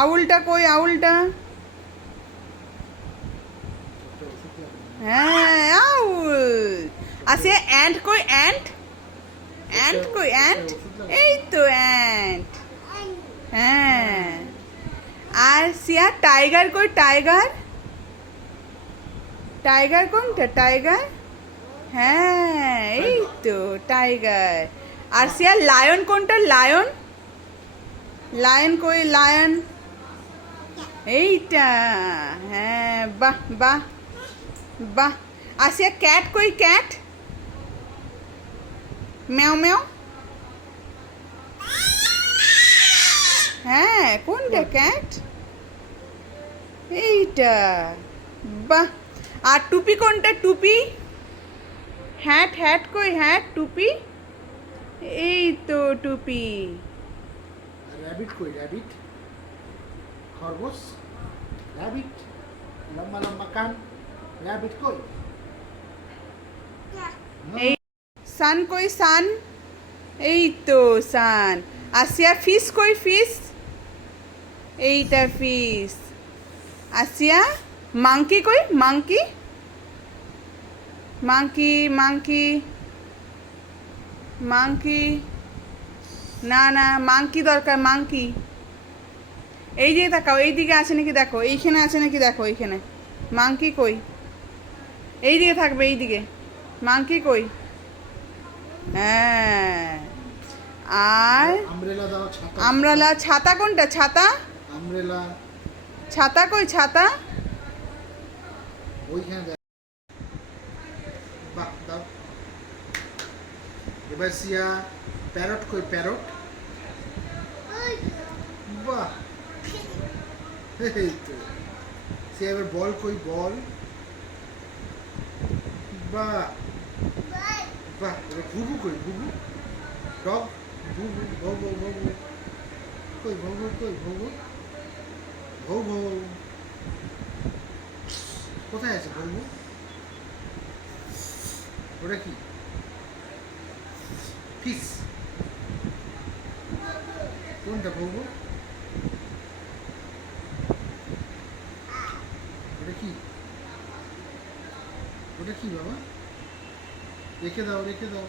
আউলটা কই, আউলটা? হ্যাঁ, আউল। আসিয়া অ্যান্ট কই, অ্যান্ট? অ্যান্ট কই, অ্যান্ট? এই তো অ্যান্ট। হ্যাঁ। আর সিয়া টাইগার কই, টাইগার? টাইগার কোনটা, টাইগার? হ্যাঁ, এই তো টাইগার। আর সিয়া লায়ন কোনটা, লায়ন? লায়ন কই, লায়ন? এইটা। হ্যাঁ, বাহ বাহ বাহ। আসিয়া ক্যাট কই, ক্যাট? ম্যাও ম্যাও। হ্যাঁ, কোনটা ক্যাট? এইটা। বাহ। আর টুপি কোনটা, টুপি? হ্যাট, হ্যাট কই, হ্যাট, টুপি? এই তো টুপি। র‍্যাবিট কই, র‍্যাবিট? খরগোশ? র‍্যাবিট? লম্বা লম্বা কান, র‍্যাবিট কই? এই সান কই, সান? এই তো সান। আসিয়া ফিশ কই, ফিশ? এইটা ফিশ। আসিয়া মাংকি কই, মাংকি? Monkey, monkey, monkey. না না, মাংকি দরকার, মাংকি। এই দিকে তাকাও, এই দিকে আছে নাকি দেখো, এইখানে আছে নাকি দেখো, এইখানে। মাংকি কই? এই দিকে থাকবে, এই দিকে। মাংকি কই? হ্যাঁ। আর আমব্রেলা দাও, ছাতা। আমরালা, ছাতা কোনটা, ছাতা? আমব্রেলা ছাতা কই, ছাতা? ওইখানে দাও। বাহ, দাও। এবার সিয়া প্যারট কই, প্যারট? বাহ, এই তো। সিয়া এবার বল কই, বল? বাহ বাহ। এবার ঘুঘু কই, ঘুঘু? ডগ? ঘুঘু, ভৌ ভৌ ভৌ ভৌ কই, ভৌ ভৌ কই, ভৌ ভৌ? ভৌ ভৌ কোথায় আছে ভৌ ভৌ? ওটা কি? ফিস? কোনটা ভৌ ভৌ? ওটা কি? ওটা কি বাবা? রেখে দাও, রেখে দাও।